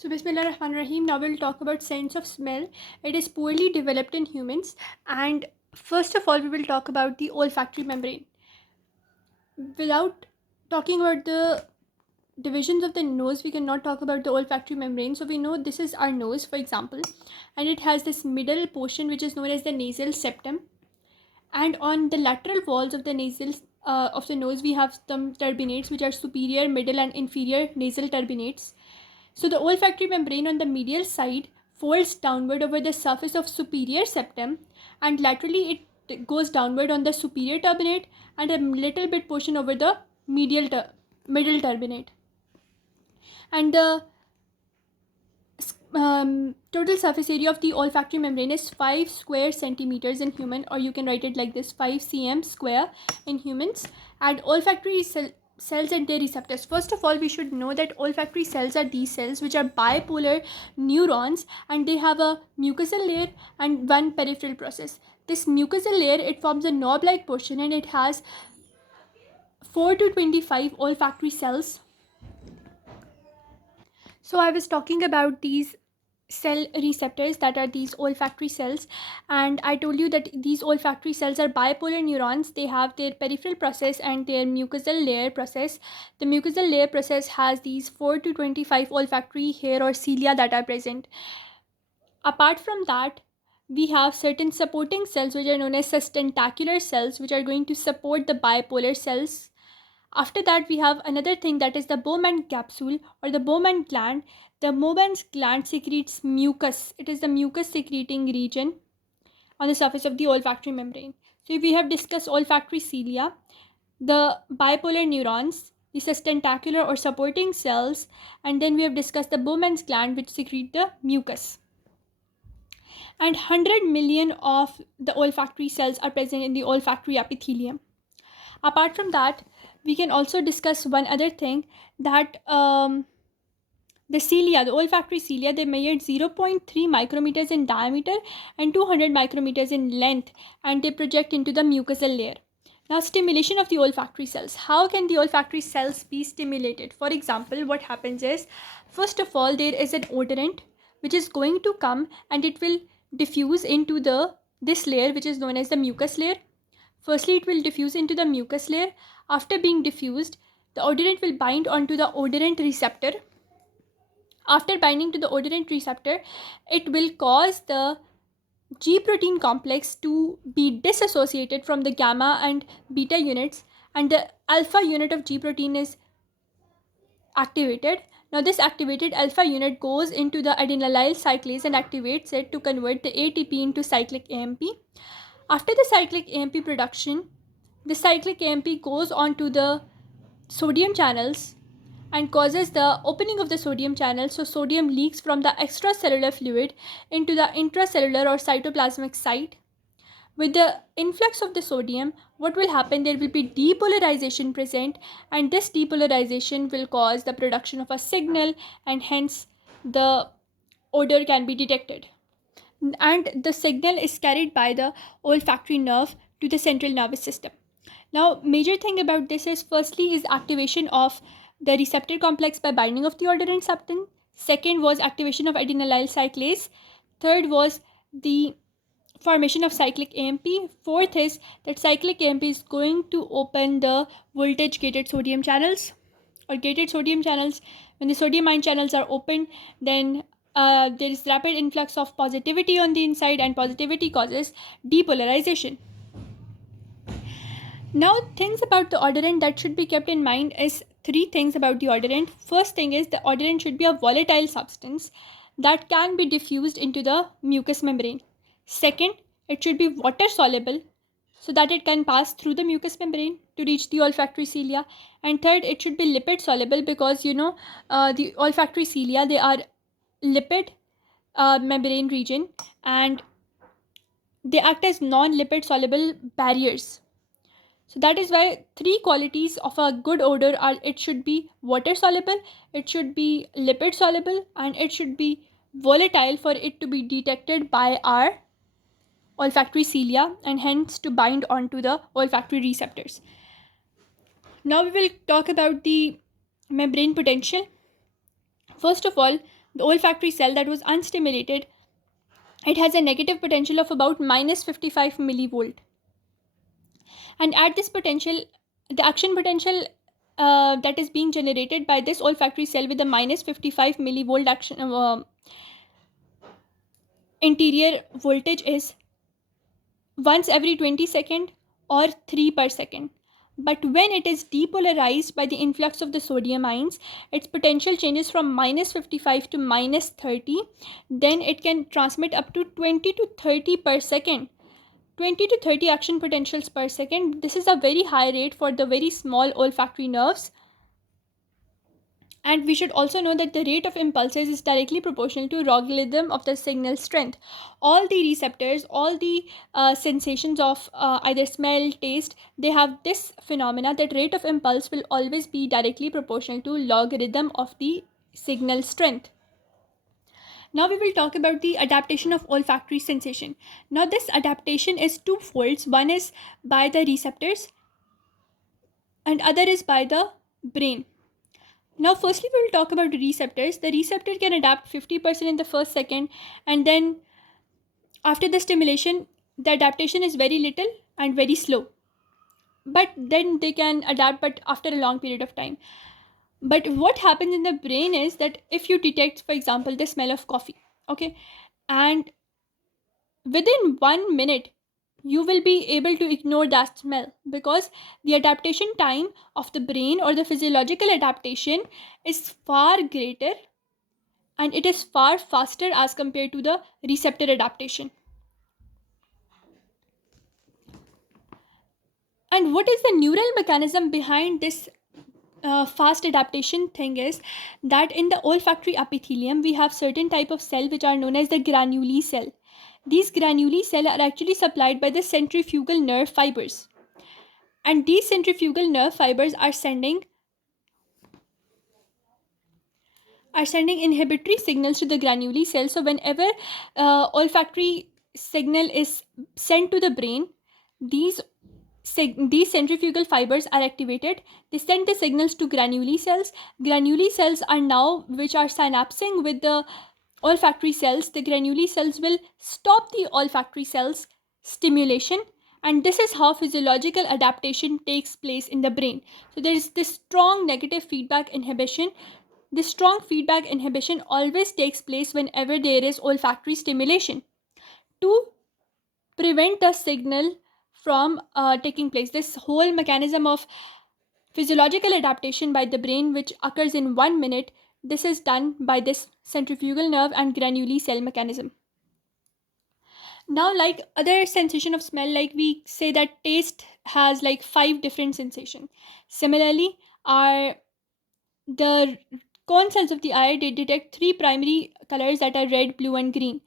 So Bismillahirrahmanirrahim. Now we'll talk about sense of smell. It is poorly developed in humans, and first of all we will talk about the olfactory membrane. Without talking about the divisions of the nose, we cannot talk about the olfactory membrane. So we know this is our nose, for example, and it has this middle portion which is known as the nasal septum, and on the lateral walls of the nasal of the nose we have some turbinates which are superior, middle and inferior nasal turbinates. So the olfactory membrane on the medial side folds downward over the surface of superior septum, and laterally it goes downward on the superior turbinate and a little bit portion over the middle turbinate. And the total surface area of the olfactory membrane is 5 square centimeters in human, or you can write it like this, 5 cm square in humans. And olfactory cells and their receptors. First of all, we should know that olfactory cells are these cells which are bipolar neurons, and they have a mucosal layer and one peripheral process. This mucosal layer, it forms a knob-like portion, and it has 4 to 25 olfactory cells. So I was talking about these cell receptors, that are these olfactory cells, and I told you that these olfactory cells are bipolar neurons. They have their peripheral process and their mucosal layer process. The mucosal layer process has these 4 to 25 olfactory hair or cilia that are present. Apart from that, we have certain supporting cells which are known as sustentacular cells, which are going to support the bipolar cells. After that, we have another thing, that is the Bowman capsule or the Bowman gland. The Bowman gland secretes mucus. It is the mucus secreting region on the surface of the olfactory membrane. So if we have discussed olfactory cilia, the bipolar neurons, the sustentacular or supporting cells, and then we have discussed the Bowman's gland which secrete the mucus. And 100 million of the olfactory cells are present in the olfactory epithelium. Apart from that, we can also discuss one other thing, that the cilia, the olfactory cilia, they measured 0.3 micrometers in diameter and 200 micrometers in length, and they project into the mucosal layer. Now, stimulation of the olfactory cells. How can the olfactory cells be stimulated? For example, what happens is, first of all, there is an odorant which is going to come and it will diffuse into this layer which is known as the mucus layer. Firstly, it will diffuse into the mucus layer. After being diffused, the odorant will bind onto the odorant receptor. After binding to the odorant receptor, it will cause the G protein complex to be disassociated from the gamma and beta units, and the alpha unit of G protein is activated. Now this activated alpha unit goes into the adenylyl cyclase and activates it to convert the ATP into cyclic AMP. After the cyclic AMP production, the cyclic AMP goes on to the sodium channels and causes the opening of the sodium channel. So sodium leaks from the extracellular fluid into the intracellular or cytoplasmic site. With the influx of the sodium, what will happen? There will be depolarization present, and this depolarization will cause the production of a signal, and hence the odor can be detected. And the signal is carried by the olfactory nerve to the central nervous system. Now, major thing about this is, firstly is activation of the receptor complex by binding of the odorant substance. Second was activation of adenylyl cyclase. Third was the formation of cyclic AMP. Fourth is that cyclic AMP is going to open the voltage gated sodium channels or gated sodium channels. When the sodium ion channels are opened, then there is rapid influx of positivity on the inside, and positivity causes depolarization. Now, things about the odorant that should be kept in mind is 3 things about the odorant. First thing is, the odorant should be a volatile substance that can be diffused into the mucous membrane. Second, it should be water soluble so that it can pass through the mucous membrane to reach the olfactory cilia. And third, it should be lipid soluble, because the olfactory cilia, they are lipid membrane region, and they act as non-lipid soluble barriers. So that is why 3 qualities of a good odor are: it should be water soluble, it should be lipid soluble, and it should be volatile for it to be detected by our olfactory cilia and hence to bind onto the olfactory receptors. Now we will talk about the membrane potential. First of all, the olfactory cell that was unstimulated, it has a negative potential of about minus 55 millivolt. And at this potential, the action potential that is being generated by this olfactory cell with the minus 55 millivolt action interior voltage is once every 20 second or 3 per second. But when it is depolarized by the influx of the sodium ions, its potential changes from minus 55 to minus 30. Then it can transmit up to 20 to 30 per second. 20 to 30 action potentials per second. This is a very high rate for the very small olfactory nerves. And we should also know that the rate of impulses is directly proportional to logarithm of the signal strength. All the receptors, all the sensations of either smell, taste, they have this phenomena that rate of impulse will always be directly proportional to logarithm of the signal strength. Now we will talk about the adaptation of olfactory sensation. Now this adaptation is twofold. One is by the receptors and other is by the brain. Now, firstly, we will talk about receptors. The receptor can adapt 50% in the first second, and then after the stimulation, the adaptation is very little and very slow. But then they can adapt, but after a long period of time. But what happens in the brain is that if you detect, for example, the smell of coffee, okay, and within 1 minute, you will be able to ignore that smell because the adaptation time of the brain or the physiological adaptation is far greater and it is far faster as compared to the receptor adaptation. And what is the neural mechanism behind this fast adaptation thing is that in the olfactory epithelium we have certain type of cell which are known as the granuli cell. These granuli cell are actually supplied by the centrifugal nerve fibers, and these centrifugal nerve fibers are sending inhibitory signals to the granuli cell. So whenever olfactory signal is sent to the brain, these these centrifugal fibers are activated. They send the signals to granuli cells. Granuli cells are now, which are synapsing with the olfactory cells. The granuli cells will stop the olfactory cells stimulation, and this is how physiological adaptation takes place in the brain. So there is this strong negative feedback inhibition. This strong feedback inhibition always takes place whenever there is olfactory stimulation to prevent the signal from taking place. This whole mechanism of physiological adaptation by the brain, which occurs in 1 minute, this is done by this centrifugal nerve and granuli cell mechanism. Now, like other sensation of smell, like we say that taste has like 5 different sensations. Similarly, our the cone cells of the eye, they detect 3 primary colors that are red, blue, and green.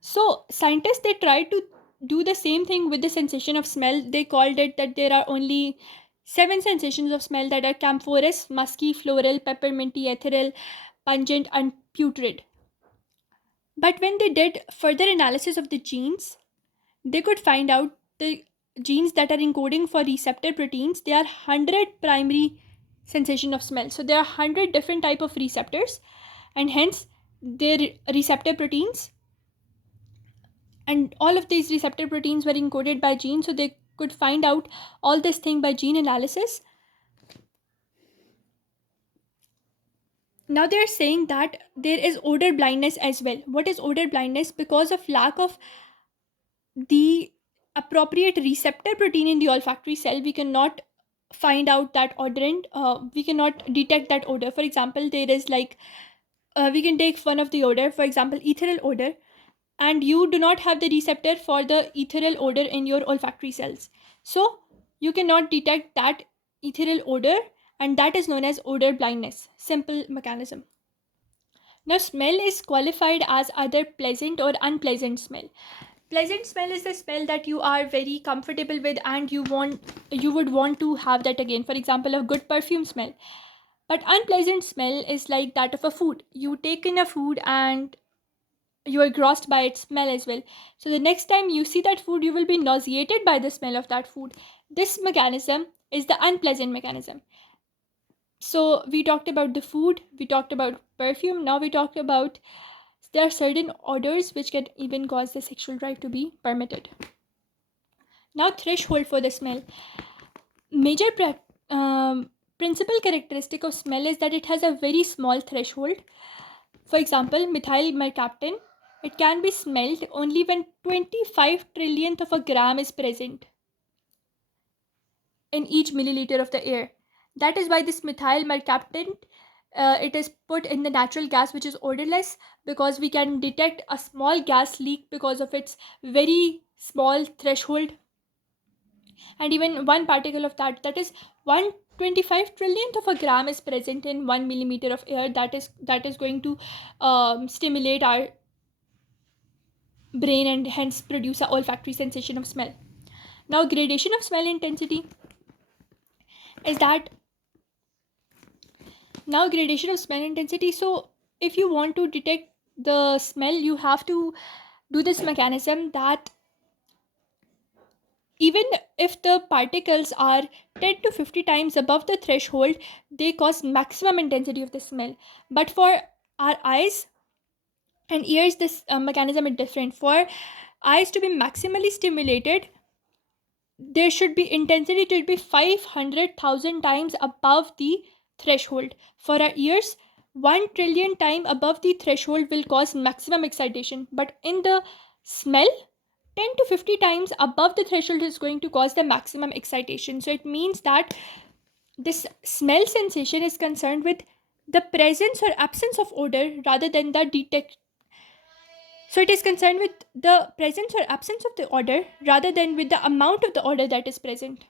So scientists, they tried to do the same thing with the sensation of smell. They called it that there are only 7 sensations of smell that are camphorous, musky, floral, pepperminty, ethereal, pungent, and putrid. But when they did further analysis of the genes, they could find out the genes that are encoding for receptor proteins, they are 100 primary sensation of smell. So there are 100 different type of receptors, and hence their receptor proteins, and all of these receptor proteins were encoded by gene, so they could find out all this thing by gene analysis. Now they're saying that there is odor blindness as well. What is odor blindness? Because of lack of the appropriate receptor protein in the olfactory cell, we cannot find out that odorant, we cannot detect that odor. For example, there is like we can take one of the odor, for example ethereal odor, and you do not have the receptor for the ethereal odor in your olfactory cells, so you cannot detect that ethereal odor, and that is known as odor blindness. Simple mechanism. Now smell is qualified as either pleasant or unpleasant smell. Pleasant smell is the smell that you are very comfortable with and you would want to have that again. For example, a good perfume smell. But unpleasant smell is like that of a food. You take in a food and you are grossed by its smell as well. So the next time you see that food, you will be nauseated by the smell of that food. This mechanism is the unpleasant mechanism. So we talked about the food, we talked about perfume, now we talked about there are certain odors which can even cause the sexual drive to be permitted. Now, threshold for the smell. Major principal characteristic of smell is that it has a very small threshold. For example, methyl mercaptan, it can be smelled only when 25 trillionth of a gram is present in each milliliter of the air. That is why this methyl mercaptan, it is put in the natural gas which is odorless, because we can detect a small gas leak because of its very small threshold. And even one particle of that is 125 trillionth of a gram is present in 1 millimeter of air, that is going to stimulate our brain and hence produce a olfactory sensation of smell. Now, gradation of smell intensity is that so if you want to detect the smell, you have to do this mechanism that even if the particles are 10 to 50 times above the threshold, they cause maximum intensity of the smell. But for our eyes and ears, this mechanism is different. For eyes to be maximally stimulated, there should be intensity to be 500,000 times above the threshold. For our ears, 1 trillion time above the threshold will cause maximum excitation. But in the smell, 10 to 50 times above the threshold is going to cause the maximum excitation. So it means that this smell sensation is concerned with the presence or absence of odor rather than the detect. So it is concerned with the presence or absence of the odor rather than with the amount of the odor that is present.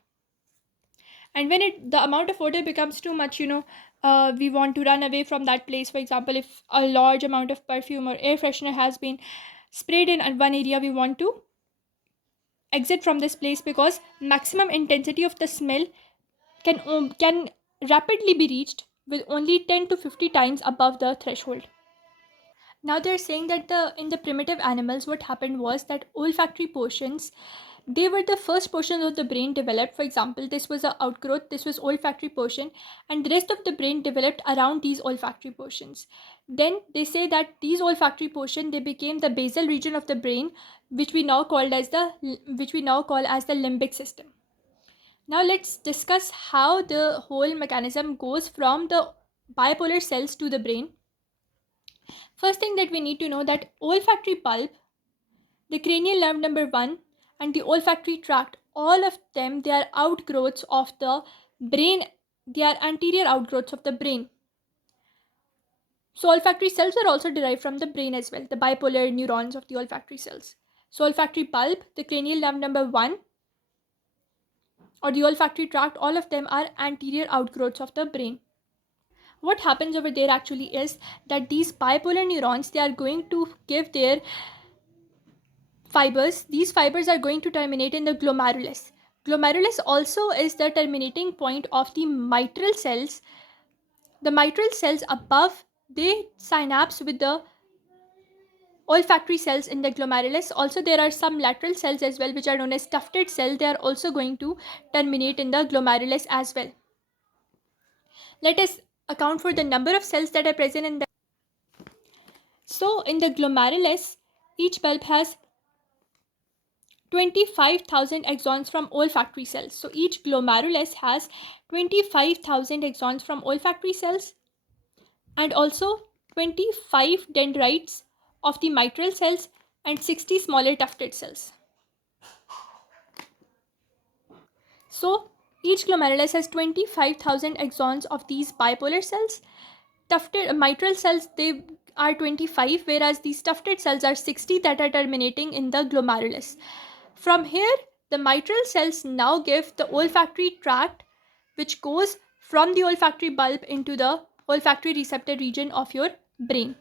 And when the amount of odor becomes too much, we want to run away from that place. For example, if a large amount of perfume or air freshener has been sprayed in one area, we want to exit from this place because maximum intensity of the smell can rapidly be reached with only 10 to 50 times above the threshold. Now they're saying that in the primitive animals, what happened was that olfactory portions, they were the first portions of the brain developed. For example, this was a outgrowth, this was olfactory portion, and the rest of the brain developed around these olfactory portions. Then they say that these olfactory portion, they became the basal region of the brain, which we now call as the limbic system. Now let's discuss how the whole mechanism goes from the bipolar cells to the brain. First thing that we need to know that olfactory bulb, the cranial nerve number 1, and the olfactory tract, all of them, they are outgrowths of the brain. They are anterior outgrowths of the brain. So olfactory cells are also derived from the brain as well, the bipolar neurons of the olfactory cells. So olfactory bulb, the cranial nerve number 1, or the olfactory tract, all of them are anterior outgrowths of the brain. What happens over there actually is that these bipolar neurons, they are going to give their fibers. These fibers are going to terminate in the glomerulus. Glomerulus also is the terminating point of the mitral cells. The mitral cells above, they synapse with the olfactory cells in the glomerulus. Also, there are some lateral cells as well, which are known as tufted cells. They are also going to terminate in the glomerulus as well. Let us account for the number of cells that are present in the. So, in the glomerulus, each bulb has 25,000 axons from olfactory cells. So each glomerulus has 25,000 axons from olfactory cells and also 25 dendrites of the mitral cells and 60 smaller tufted cells. So each glomerulus has 25,000 axons of these bipolar cells. Tufted mitral cells, they are 25, whereas these tufted cells are 60 that are terminating in the glomerulus. From here, the mitral cells now give the olfactory tract, which goes from the olfactory bulb into the olfactory receptor region of your brain.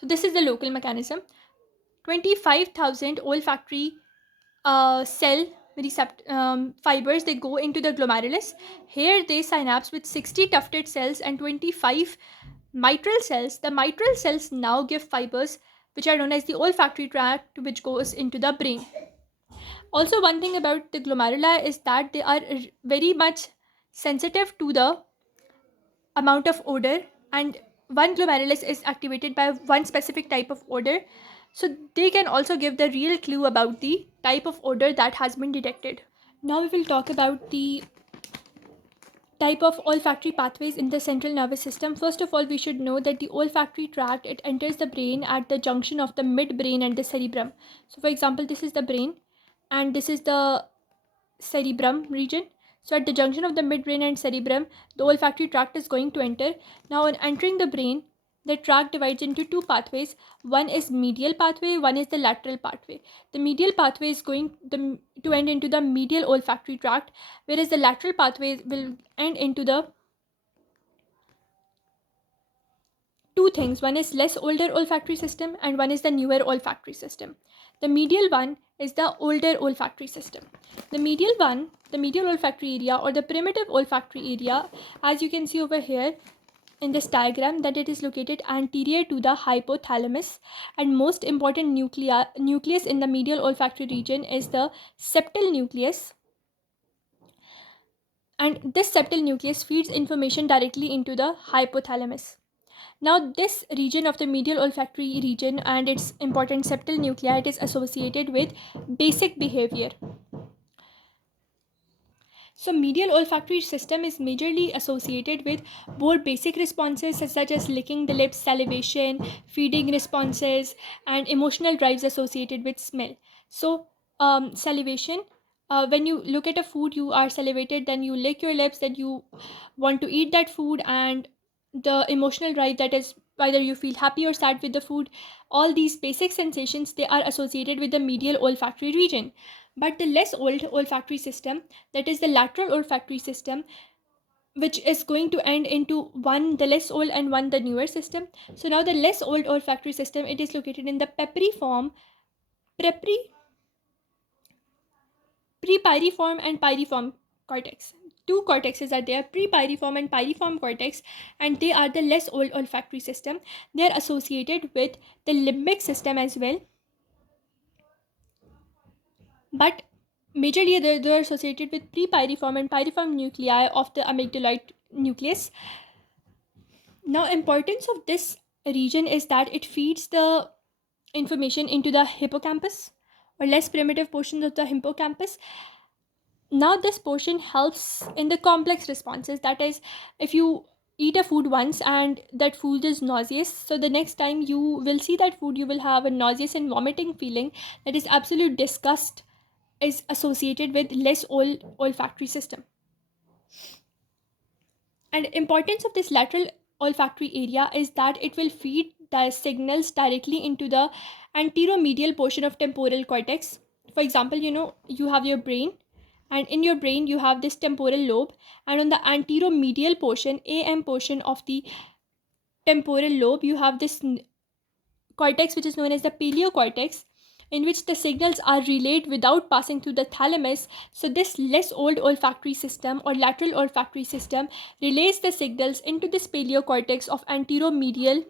So this is the local mechanism. 25,000 olfactory cell fibers, they go into the glomerulus. Here they synapse with 60 tufted cells and 25 mitral cells. The mitral cells now give fibers which are known as the olfactory tract, which goes into the brain. Also, one thing about the glomeruli is that they are very much sensitive to the amount of odor, and one glomerulus is activated by one specific type of odor. So they can also give the real clue about the type of odor that has been detected. Now we will talk about the type of olfactory pathways in the central nervous system. First of all, we should know that the olfactory tract, it enters the brain at the junction of the midbrain and the cerebrum. So for example, this is the brain and this is the cerebrum region. So at the junction of the midbrain and cerebrum, the olfactory tract is going to enter. Now on entering the brain, the tract divides into two pathways. One is medial pathway, one is the lateral pathway. The medial pathway is going to end into the medial olfactory tract, whereas the lateral pathway will end into the two things. One is less older olfactory system and one is the newer olfactory system. The medial one is the older olfactory system. The medial one, the medial olfactory area or the primitive olfactory area, as you can see over here in this diagram, that it is located anterior to the hypothalamus, and most important nucleus in the medial olfactory region is the septal nucleus, and this septal nucleus feeds information directly into the hypothalamus. Now, this region of the medial olfactory region and its important septal nuclei, it is associated with basic behavior. So, medial olfactory system is majorly associated with more basic responses such as licking the lips, salivation, feeding responses, and emotional drives associated with smell. So, salivation. When you look at a food, you are salivated, then you lick your lips, then you want to eat that food, and the emotional drive, that is whether you feel happy or sad with the food, all these basic sensations, they are associated with the medial olfactory region. But the less old olfactory system, that is the lateral olfactory system, which is going to end into one the less old and one the newer system. So now the less old olfactory system, it is located in the peperiform, prepiriform and piriform cortex. Two cortexes are there, prepiriform and piriform cortex, and they are the less old olfactory system. They are associated with the limbic system as well, but majorly they're associated with prepiriform and piriform nuclei of the amygdaloid nucleus. Now, importance of this region is that it feeds the information into the hippocampus or less primitive portions of the hippocampus. Now, this portion helps in the complex responses. That is, if you eat a food once and that food is nauseous, so the next time you will see that food, you will have a nauseous and vomiting feeling. That is absolute disgust is associated with less olfactory system. And importance of this lateral olfactory area is that it will feed the signals directly into the anteromedial portion of temporal cortex. For example, you have your brain, and in your brain you have this temporal lobe, and on the anteromedial portion, am portion of the temporal lobe, you have this cortex which is known as the paleocortex, in which the signals are relayed without passing through the thalamus. So this less old olfactory system or lateral olfactory system relays the signals into this paleocortex of anteromedial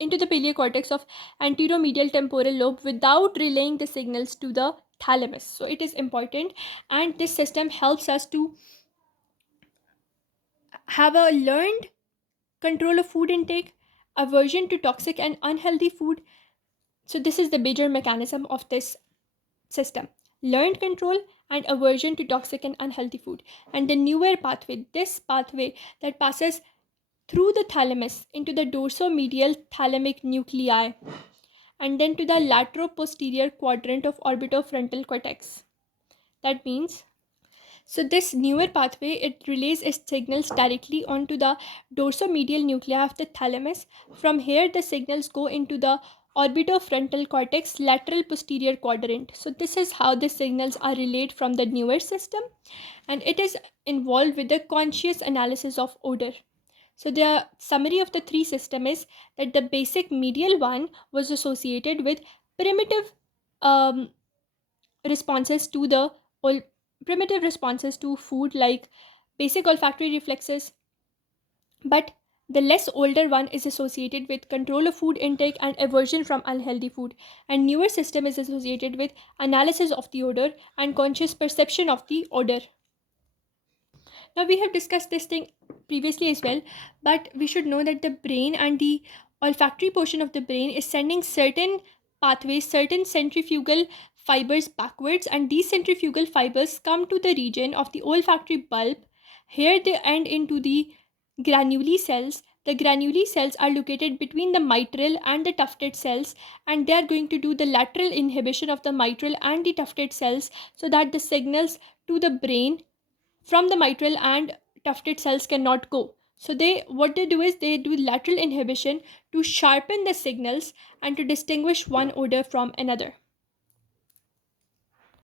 into the paleocortex of anteromedial temporal lobe without relaying the signals to the thalamus. So it is important, and this system helps us to have a learned control of food intake, aversion to toxic and unhealthy food. So this is the major mechanism of this system: learned control and aversion to toxic and unhealthy food. And the newer pathway, this pathway that passes through the thalamus into the dorsomedial thalamic nuclei and then to the lateroposterior quadrant of orbitofrontal cortex. That means, so this newer pathway, it relays its signals directly onto the dorsomedial nuclei of the thalamus. From here, the signals go into the orbitofrontal cortex lateral posterior quadrant. So this is how the signals are relayed from the newer system, and it is involved with the conscious analysis of odor. So the summary of the three system is that the basic medial one was associated with primitive um, responses to the primitive responses to food, like basic olfactory reflexes, but the less older one is associated with control of food intake and aversion from unhealthy food, and newer system is associated with analysis of the odor and conscious perception of the odor. Now, we have discussed this thing previously as well, but we should know that the brain and the olfactory portion of the brain is sending certain pathways, certain centrifugal fibers backwards, and these centrifugal fibers come to the region of the olfactory bulb. Here they end into the granule cells. The granule cells are located between the mitral and the tufted cells, and they are going to do the lateral inhibition of the mitral and the tufted cells so that the signals to the brain from the mitral and tufted cells cannot go. So what they do is they do lateral inhibition to sharpen the signals and to distinguish one odor from another.